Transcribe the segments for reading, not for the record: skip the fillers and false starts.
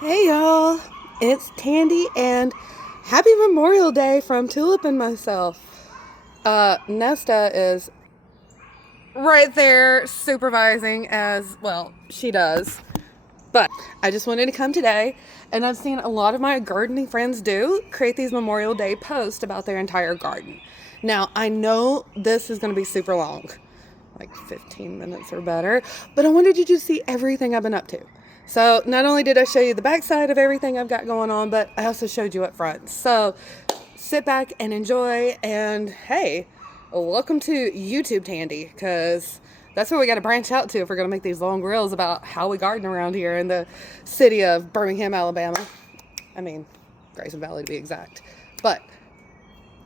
Hey y'all, it's Tandy and happy Memorial Day from Tulip and myself. Nesta is right there supervising as well, she does. But I just wanted to come today, and I've seen a lot of my gardening friends create these Memorial Day posts about their entire garden. Now, I know this is going to be super long, like 15 minutes or better, but I wanted you to see everything I've been up to. So not only did I show you the backside of everything I've got going on, but I also showed you up front. So sit back and enjoy, and hey, welcome to YouTube Tandy, because that's where we got to branch out to if we're going to make these long reels about how we garden around here in the city of Birmingham, Alabama. I mean, Grayson Valley to be exact. But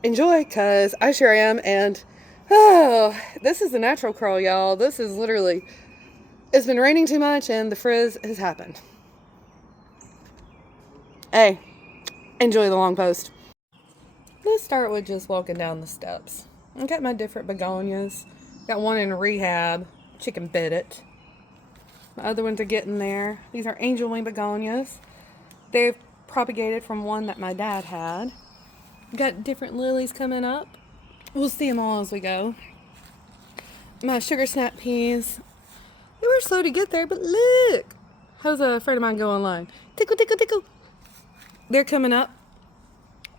enjoy, because I sure am, and oh, this is the natural curl, y'all. This is literally, it's been raining too much and the frizz has happened. Hey, enjoy the long post. Let's start with just walking down the steps. I got my different begonias. Got one in rehab, chicken bit it. The other ones are getting there. These are angel wing begonias. They've propagated from one that my dad had. Got different lilies coming up. We'll see them all as we go. My sugar snap peas. They were slow to get there, but look. How's a friend of mine go online? Tickle, tickle, tickle. They're coming up.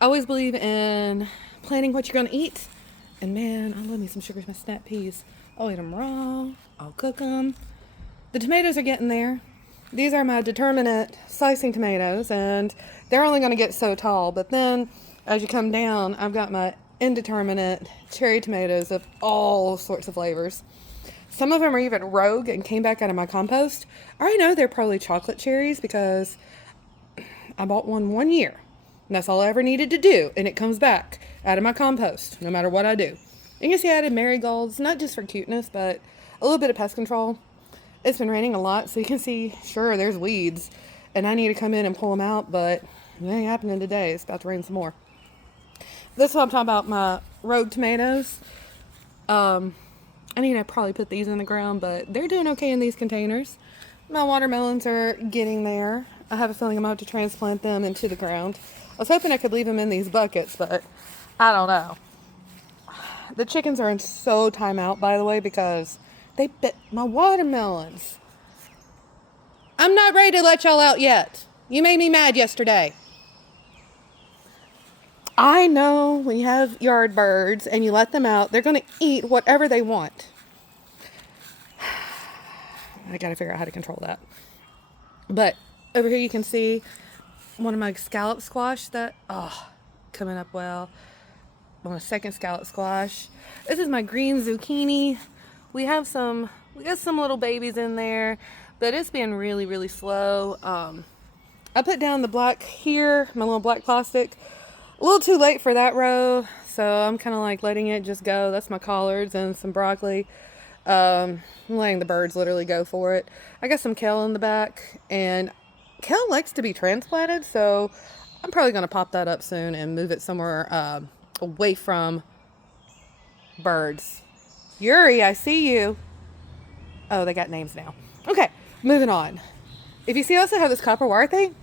I always believe in planning what you're going to eat. And man, I love me some sugar snap peas. I'll eat them raw. I'll cook them. The tomatoes are getting there. These are my determinate slicing tomatoes, and they're only going to get so tall. But then, as you come down, I've got my indeterminate cherry tomatoes of all sorts of flavors. Some of them are even rogue and came back out of my compost. I already know they're probably chocolate cherries because I bought one year. And that's all I ever needed to do. And it comes back out of my compost, no matter what I do. And you can see I added marigolds, not just for cuteness, but a little bit of pest control. It's been raining a lot, so you can see, sure, there's weeds. And I need to come in and pull them out, but it ain't happening today. It's about to rain some more. This is what I'm talking about, my rogue tomatoes. I need to probably put these in the ground, but they're doing okay in these containers. My watermelons are getting there. I have a feeling I'm going to have to transplant them into the ground. I was hoping I could leave them in these buckets, but I don't know. The chickens are in so timeout, by the way, because they bit my watermelons. I'm not ready to let y'all out yet. You made me mad yesterday. I know when you have yard birds and you let them out, they're going to eat whatever they want. I got to figure out how to control that. But over here you can see one of my scallop squash that, coming up well. On a second scallop squash. This is my green zucchini. We got some little babies in there, but it's been really, really slow. I put down the black here, my little black plastic. A little too late for that row, so I'm kind of like letting it just go. That's my collards and some broccoli. I'm letting the birds literally go for it. I got some kale in the back, and kale likes to be transplanted, so I'm probably going to pop that up soon and move it somewhere away from birds. Yuri, I see you. Oh, they got names now. Okay, moving on. If you see, I also have this copper wire thing.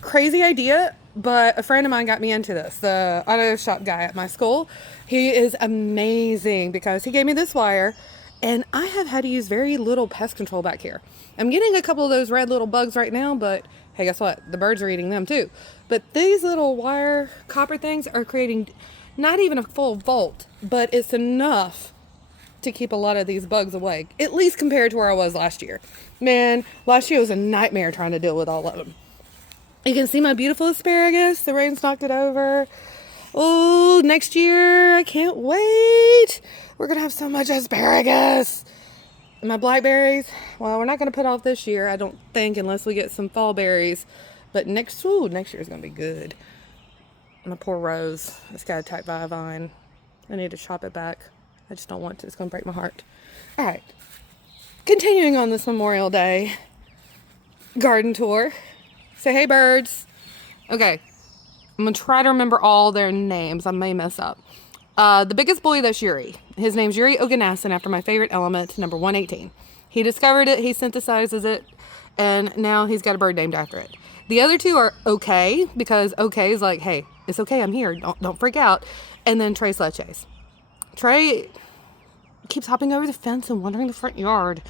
Crazy idea, but a friend of mine got me into this. The auto shop guy at my school. He is amazing because he gave me this wire, and I have had to use very little pest control back here. I'm getting a couple of those red little bugs right now, but hey, guess what? The birds are eating them too. But these little wire copper things are creating not even a full volt, but it's enough to keep a lot of these bugs away, at least compared to where I was last year. Man, last year was a nightmare trying to deal with all of them. You can see my beautiful asparagus. The rain's knocked it over. Oh, next year, I can't wait. We're going to have so much asparagus. And my blackberries, well, we're not going to put off this year, I don't think, unless we get some fall berries. But next year is going to be good. My poor rose. It's got a type V vine. I need to chop it back. I just don't want to. It's going to break my heart. All right. Continuing on this Memorial Day garden tour. Say, hey, birds. Okay. I'm going to try to remember all their names. I may mess up. The biggest boy, that's Yuri. His name's Yuri Oganesson, after my favorite element, number 118. He discovered it. He synthesizes it. And now he's got a bird named after it. The other two are okay, because okay is like, hey, it's okay, I'm here. Don't freak out. And then Tres Leches. Trey keeps hopping over the fence and wandering the front yard.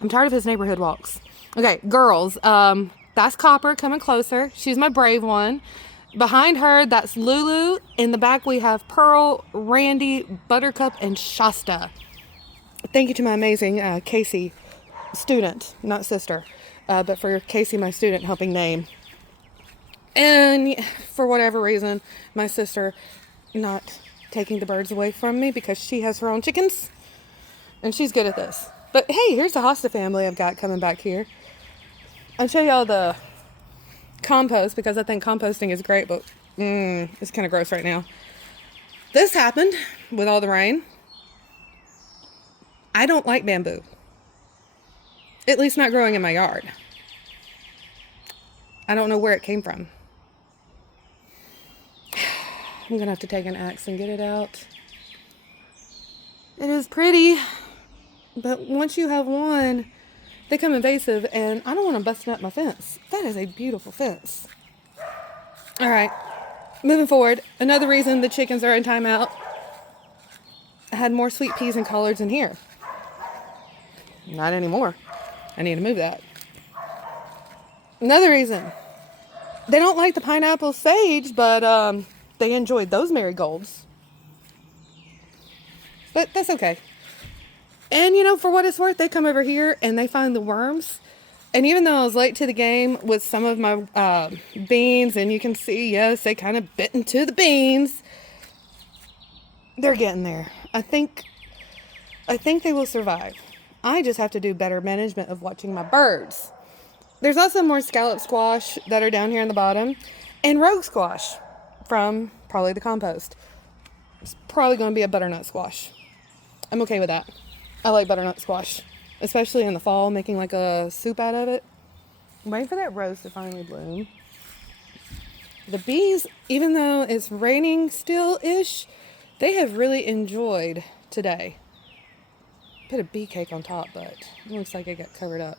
I'm tired of his neighborhood walks. Okay, girls. That's Copper coming closer. She's my brave one. Behind her, that's Lulu. In the back, we have Pearl, Randy, Buttercup, and Shasta. Thank you to my amazing Casey, student, not sister, but for Casey, my student, helping name. And for whatever reason, my sister not taking the birds away from me because she has her own chickens. And she's good at this. But hey, here's the hosta family I've got coming back here. I'll show y'all the compost because I think composting is great, but it's kind of gross right now. This happened with all the rain. I don't like bamboo. At least not growing in my yard. I don't know where it came from. I'm going to have to take an axe and get it out. It is pretty, but once you have one, they come invasive, and I don't want them busting up my fence. That is a beautiful fence. All right, moving forward. Another reason the chickens are in timeout. I had more sweet peas and collards in here. Not anymore. I need to move that. Another reason. They don't like the pineapple sage, but they enjoyed those marigolds. But that's okay. And, you know, for what it's worth, they come over here and they find the worms. And even though I was late to the game with some of my beans, and you can see, yes, they kind of bit into the beans. They're getting there. I think they will survive. I just have to do better management of watching my birds. There's also more scallop squash that are down here in the bottom. And rogue squash from probably the compost. It's probably going to be a butternut squash. I'm okay with that. I like butternut squash, especially in the fall, making like a soup out of it. I'm waiting for that rose to finally bloom. The bees, even though it's raining still-ish, they have really enjoyed today. Put a bee cake on top, but it looks like it got covered up.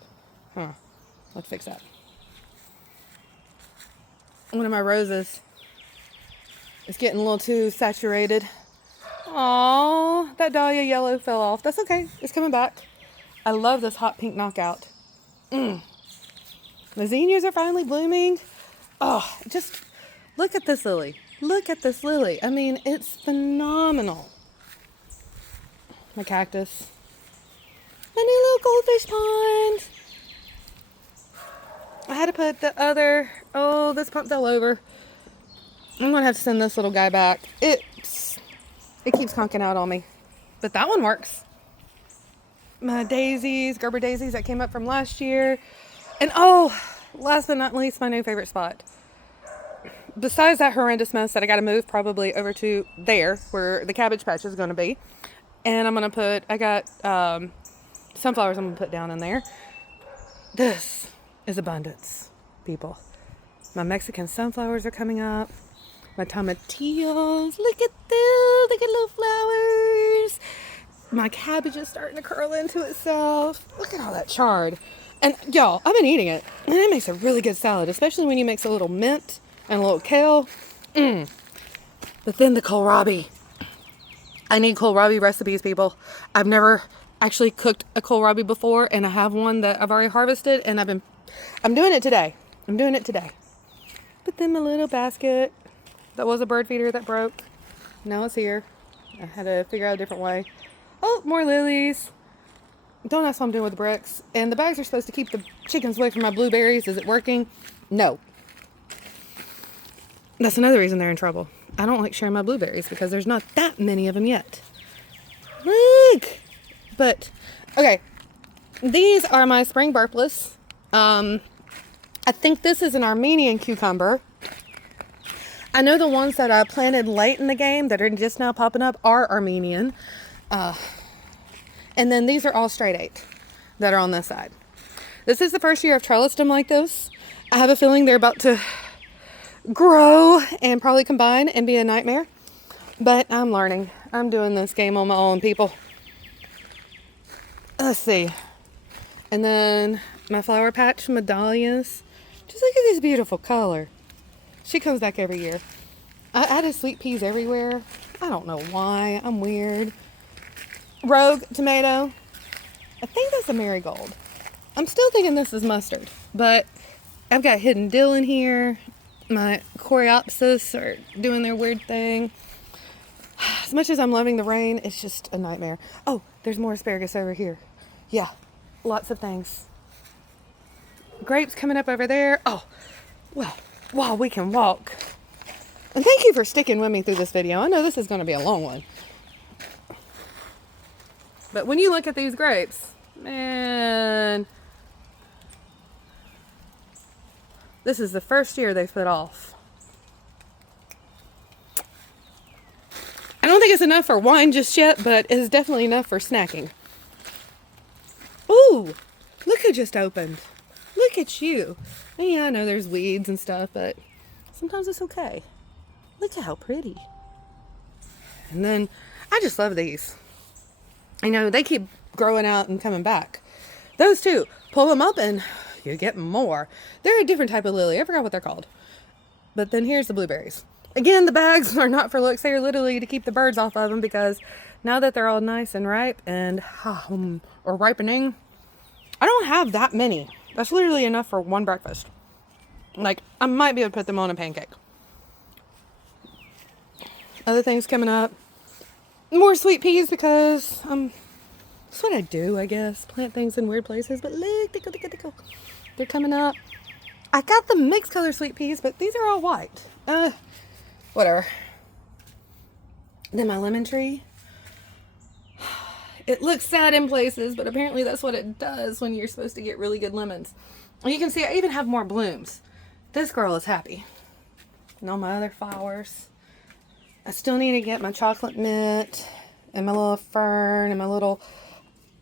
Let's fix that. One of my roses is getting a little too saturated. Aww, that dahlia yellow fell off. That's okay. It's coming back. I love this hot pink knockout. The zinnias are finally blooming. Oh, just look at this lily. Look at this lily. I mean, it's phenomenal. My cactus. My new little goldfish pond. I had to put the other... Oh, this pump fell over. I'm going to have to send this little guy back. It keeps conking out on me. But that one works. My daisies, Gerber daisies that came up from last year. And oh, last but not least, my new favorite spot. Besides that horrendous mess that I got to move probably over to there where the cabbage patch is going to be. And I'm going to put, I got sunflowers I'm going to put down in there. This is abundance, people. My Mexican sunflowers are coming up. My tomatillos, look at those, look at little flowers. My cabbage is starting to curl into itself. Look at all that chard. And y'all, I've been eating it. And it makes a really good salad, especially when you mix a little mint and a little kale. But then the kohlrabi. I need kohlrabi recipes, people. I've never actually cooked a kohlrabi before, and I have one that I've already harvested, and I'm doing it today. But then my little basket. That was a bird feeder that broke. Now it's here. I had to figure out a different way. Oh, more lilies. Don't ask what I'm doing with the bricks. And the bags are supposed to keep the chickens away from my blueberries. Is it working? No. That's another reason they're in trouble. I don't like sharing my blueberries because there's not that many of them yet. Look! But, okay. These are my spring burpless. I think this is an Armenian cucumber. I know the ones that I planted late in the game that are just now popping up are Armenian. And then these are all straight 8 that are on this side. This is the first year I've trellised them like this. I have a feeling they're about to grow and probably combine and be a nightmare. But I'm learning. I'm doing this game on my own, people. Let's see. And then my flower patch medallions. Just look at this beautiful color. She comes back every year. I added sweet peas everywhere. I don't know why. I'm weird. Rogue tomato. I think that's a marigold. I'm still thinking this is mustard, but I've got hidden dill in here. My coreopsis are doing their weird thing. As much as I'm loving the rain, it's just a nightmare. Oh, there's more asparagus over here. Yeah, lots of things. Grapes coming up over there. Oh, well, wow, we can walk. And thank you for sticking with me through this video. I know this is going to be a long one. But when you look at these grapes, man, this is the first year they've put off. I don't think it's enough for wine just yet, but it is definitely enough for snacking. Ooh, look who just opened. Look at you. And yeah, I know there's weeds and stuff, but sometimes it's okay. Look at how pretty. And then I just love these. I know they keep growing out and coming back. Those two, pull them up and you get more. They're a different type of lily. I forgot what they're called. But then here's the blueberries. Again, the bags are not for looks. They are literally to keep the birds off of them, because now that they're all nice and ripe and or ripening, I don't have that many. That's literally enough for one breakfast. Like, I might be able to put them on a pancake. Other things coming up. More sweet peas, because that's what I do, I guess. Plant things in weird places. But look, tickle. They're coming up. I got the mixed color sweet peas, but these are all white. Whatever. Then my lemon tree. It looks sad in places, but apparently that's what it does when you're supposed to get really good lemons. And you can see I even have more blooms. This girl is happy. And all my other flowers. I still need to get my chocolate mint and my little fern and my little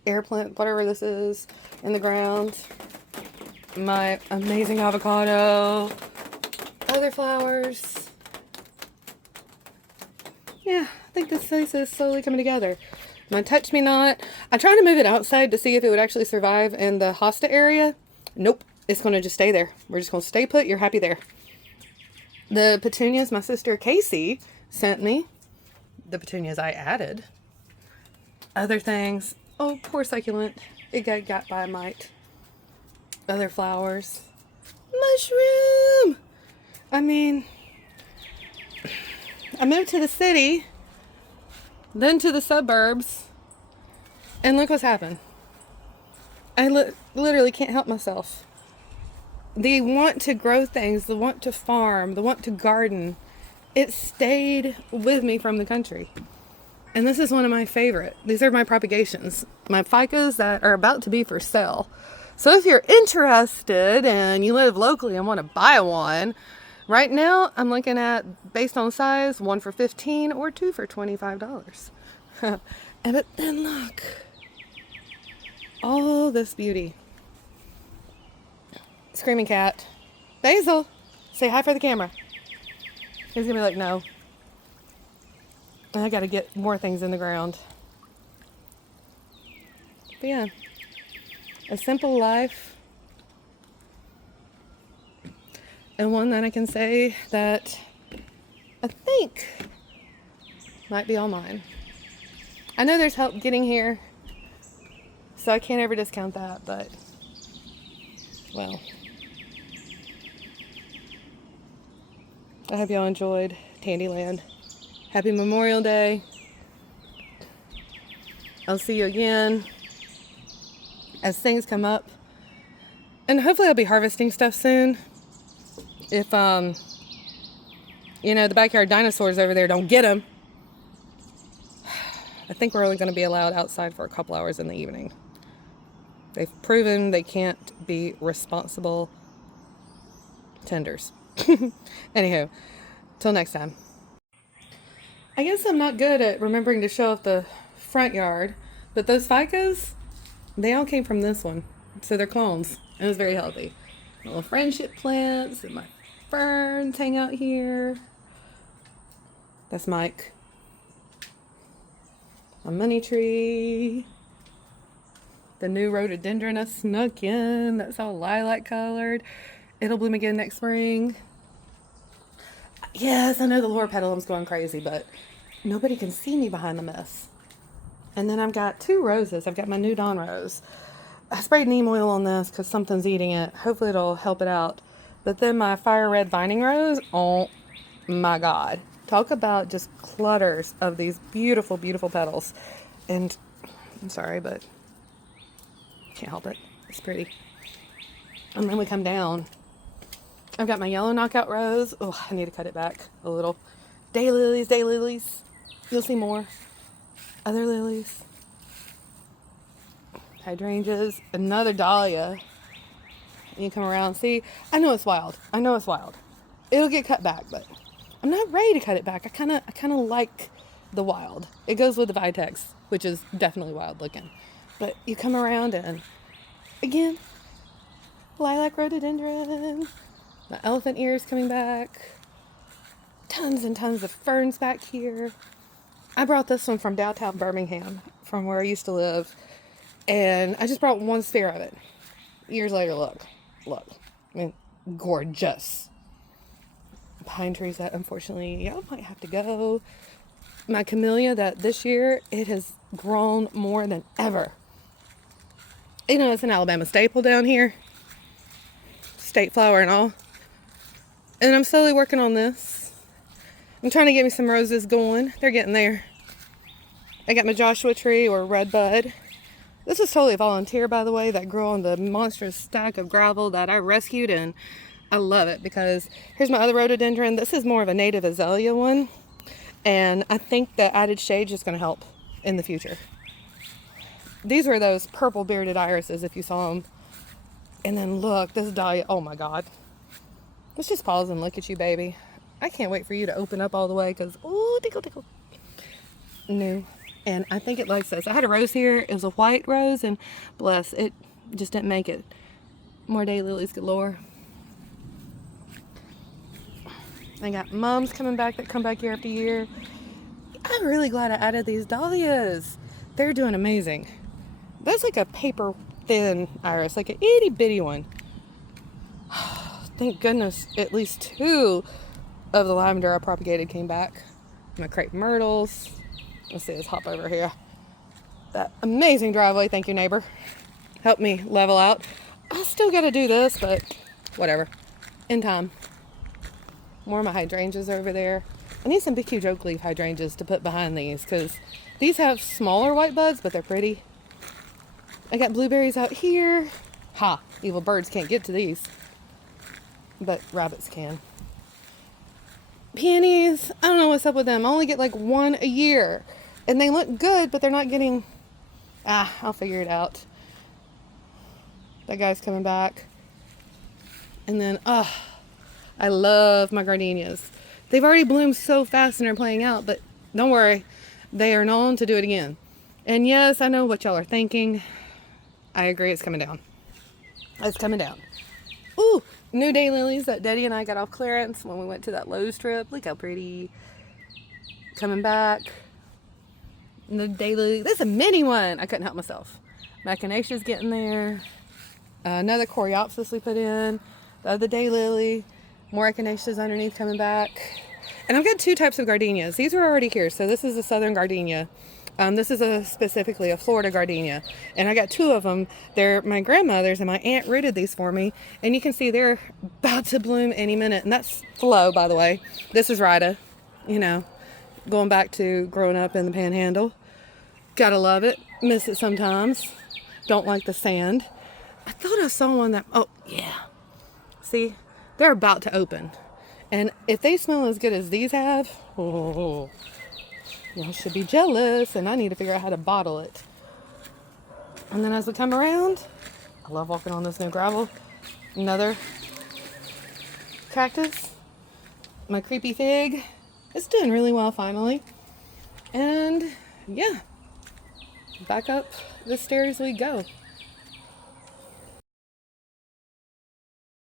air plant, whatever this is, in the ground. My amazing avocado. Other flowers. Yeah, I think this place is slowly coming together. My touch me not. I tried to move it outside to see if it would actually survive in the hosta area. Nope, it's going to just stay there. We're just going to stay put. You're happy there. The petunias my sister Casey sent me. The petunias I added. Other things. Oh, poor succulent. It got by a mite. Other flowers. Mushroom! I mean, I moved to the city, then to the suburbs, and look what's happened. I literally can't help myself. The want to grow things, the want to farm, the want to garden, it stayed with me from the country. And this is one of my favorite. These are my propagations. My ficus that are about to be for sale. So if you're interested and you live locally and want to buy one, right now I'm looking at, based on size, 1 for $15 or 2 for $25. But then look. All this beauty. Screaming cat. Basil, say hi for the camera. He's gonna be like, no. I gotta get more things in the ground. But yeah, a simple life. And one that I can say that I think might be all mine. I know there's help getting here, so I can't ever discount that, but, well. I hope y'all enjoyed Tandyland. Happy Memorial Day. I'll see you again as things come up. And hopefully I'll be harvesting stuff soon. If, you know, the backyard dinosaurs over there don't get them. I think we're only going to be allowed outside for a couple hours in the evening. They've proven they can't be responsible tenders. Anywho, till next time. I guess I'm not good at remembering to show off the front yard, but those ficus, they all came from this one. So they're clones. It was very healthy. My little friendship plants and my ferns hang out here. That's Mike. My money tree. The new rhododendron I snuck in. That's all lilac colored. It'll bloom again next spring. Yes, I know the lower petalum's going crazy, but nobody can see me behind the mess. And then I've got 2 roses. I've got my new Dawn Rose. I sprayed neem oil on this because something's eating it. Hopefully it'll help it out. But then my fire red vining rose, oh my God. Talk about just clutters of these beautiful, beautiful petals. And I'm sorry, but can't help it. It's pretty. And then we come down. I've got my yellow knockout rose. Oh, I need to cut it back a little. Daylilies, daylilies. You'll see more. Other lilies. Hydrangeas. Another dahlia. You come around. See, I know it's wild. I know it's wild. It'll get cut back, but I'm not ready to cut it back. I kind of like the wild. It goes with the Vitex, which is definitely wild looking. But you come around and, again, lilac rhododendron. My elephant ears coming back. Tons and tons of ferns back here. I brought this one from downtown Birmingham, from where I used to live. And I just brought one sphere of it. Years later, look. I mean, gorgeous. Pine trees that unfortunately y'all might have to go. My camellia that this year, it has grown more than ever. You know, it's an Alabama staple down here. State flower and all. And I'm slowly working on this. I'm trying to get me some roses going. They're getting there. I got my Joshua tree or red bud. This is totally a volunteer, by the way, that grew on the monstrous stack of gravel that I rescued, and I love it because here's my other rhododendron. This is more of a native azalea one, and I think the added shade is going to help in the future. These were those purple bearded irises, if you saw them. And then look, this dahlia, oh my God. Let's just pause and look at you, baby. I can't wait for you to open up all the way because, ooh, tickle, tickle. New. And I think it likes this. I had a rose here. It was a white rose, and bless, it just didn't make it. More daylilies galore. I got mums coming back that come back year after year. I'm really glad I added these dahlias. They're doing amazing. That's like a paper thin iris, like an itty bitty one. Thank goodness at least 2 of the lavender I propagated came back. My crepe myrtles. Let's see, let's hop over here. That amazing driveway. Thank you, neighbor. Helped me level out. I still got to do this, but whatever. In time. More of my hydrangeas over there. I need some big, huge oak leaf hydrangeas to put behind these because these have smaller white buds, but they're pretty. I got blueberries out here. Ha! Evil birds can't get to these. But rabbits can. Peonies, I don't know what's up with them. I only get like 1 a year. And they look good, but they're not getting... I'll figure it out. That guy's coming back. And then, I love my gardenias. They've already bloomed so fast and are playing out, but don't worry. They are known to do it again. And yes, I know what y'all are thinking. I agree, it's coming down. It's coming down. Ooh, new daylilies that Daddy and I got off clearance when we went to that Lowe's trip. Look how pretty. Coming back. The daylily. This is a mini one. I couldn't help myself. My echinacea's getting there. Another coreopsis we put in. The other daylily. More echinaceas underneath coming back. And I've got 2 types of gardenias. These are already here. So this is a southern gardenia. This is specifically a Florida gardenia, and I got 2 of them. They're my grandmother's, and my aunt rooted these for me, and you can see they're about to bloom any minute. And that's Flo, by the way. This is Rida, you know, going back to growing up in the Panhandle. Gotta love it. Miss it sometimes. Don't like the sand. I thought I saw one that, oh yeah. See, they're about to open, and if they smell as good as these have, oh. Y'all should be jealous, and I need to figure out how to bottle it. And then as we come around, I love walking on this new gravel. Another cactus. My creepy fig. It's doing really well finally. And yeah, back up the stairs we go.